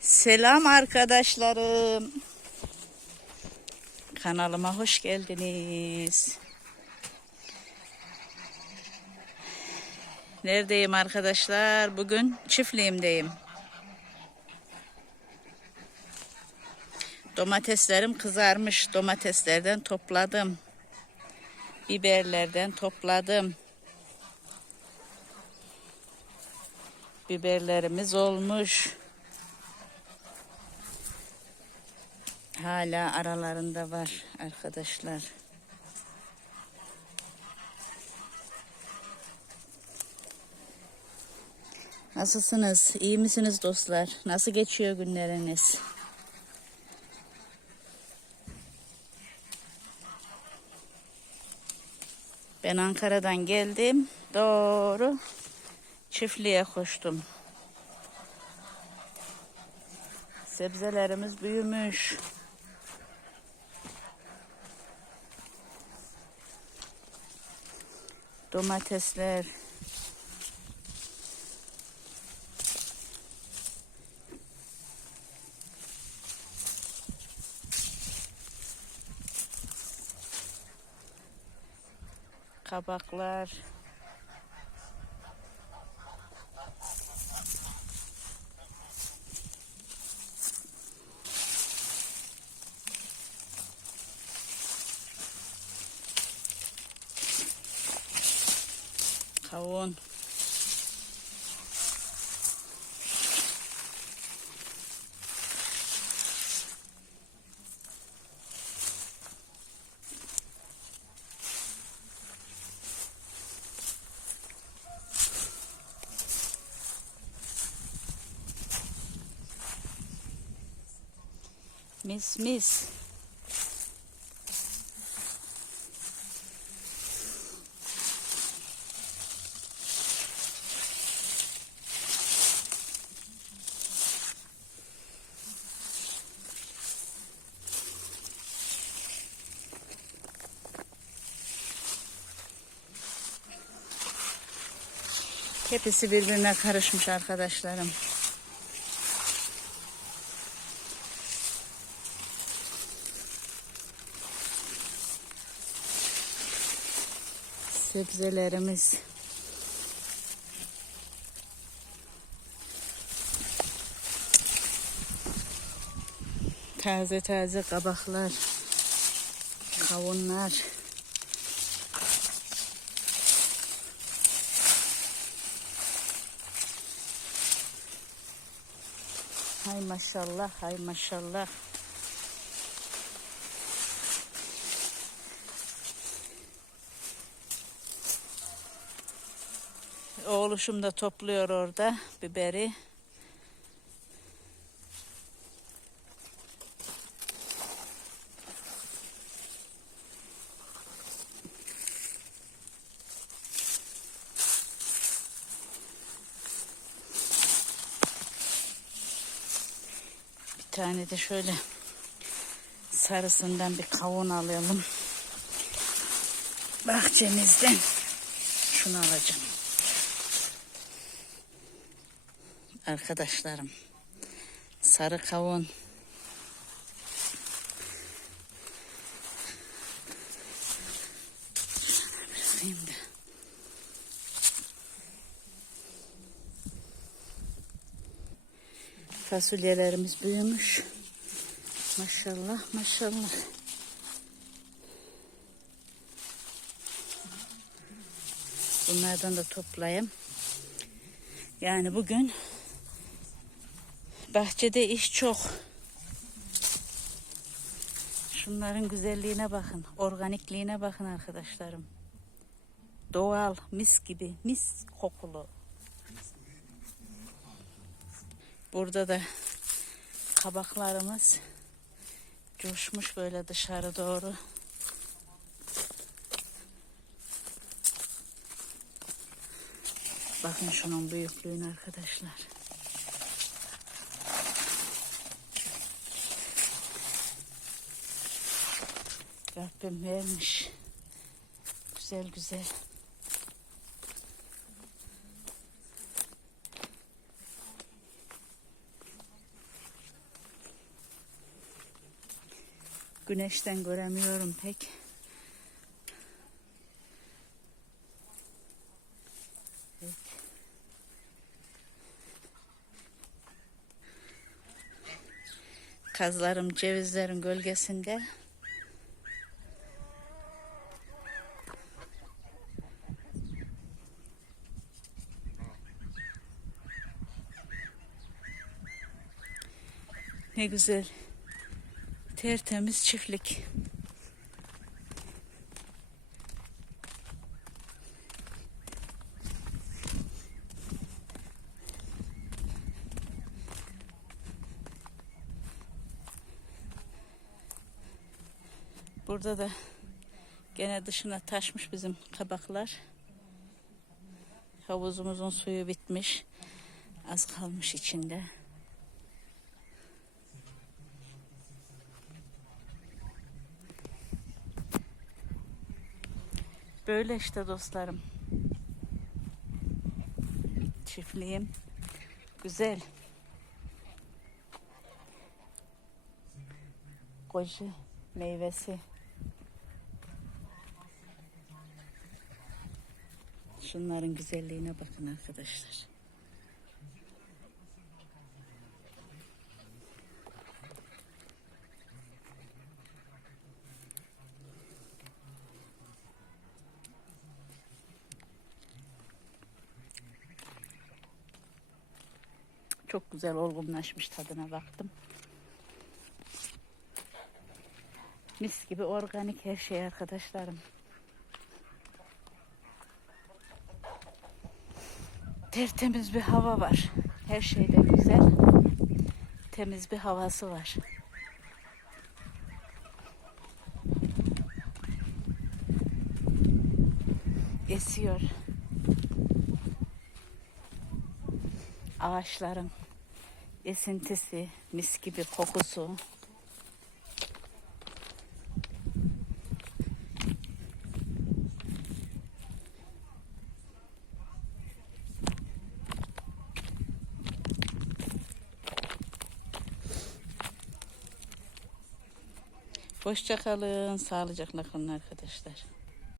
Selam arkadaşlarım. Kanalıma hoş geldiniz. Neredeyim arkadaşlar? Bugün çiftliğimdeyim. Domateslerim kızarmış. Domateslerden topladım. Biberlerden topladım. Biberlerimiz olmuş. Hala aralarında var arkadaşlar. Nasılsınız? İyi misiniz dostlar? Nasıl geçiyor günleriniz? Ben Ankara'dan geldim. Doğru çiftliğe koştum. Sebzelerimiz büyümüş. Domatesler. Kabaklar. Kavun. Mis mis. Hepsi birbirine karışmış arkadaşlarım. Sebzelerimiz. Taze taze kabaklar, kavunlar. Hay maşallah, hay maşallah. Oğluşum da topluyor orada biberi. Tane de şöyle sarısından bir kavun alalım. Bahçemizden şunu alacağım. Arkadaşlarım sarı kavun Fasulyelerimiz büyümüş. Maşallah maşallah. Bunlardan da toplayayım. Yani bugün bahçede iş çok. Şunların güzelliğine bakın. Organikliğine bakın arkadaşlarım. Doğal, mis gibi, mis kokulu. Burada da kabaklarımız coşmuş böyle dışarı doğru. Bakın şunun büyüklüğüne arkadaşlar. Rabbim vermiş. Güzel güzel. Güneşten göremiyorum pek. Kazlarım cevizlerin gölgesinde. Ne güzel. Tertemiz çiftlik. Burada da gene dışına taşmış bizim kabaklar. Havuzumuzun suyu bitmiş. Az kalmış içinde. Böyle işte dostlarım. Çiftliğim güzel. Koca meyvesi. Şunların güzelliğine bakın arkadaşlar. Çok güzel olgunlaşmış tadına baktım. Mis gibi organik her şey arkadaşlarım. Tertemiz bir hava var. Her şeyde güzel. Temiz bir havası var. Esiyor. Ağaçların esintisi, mis gibi kokusu. Hoşça kalın, sağlıcakla kalın arkadaşlar.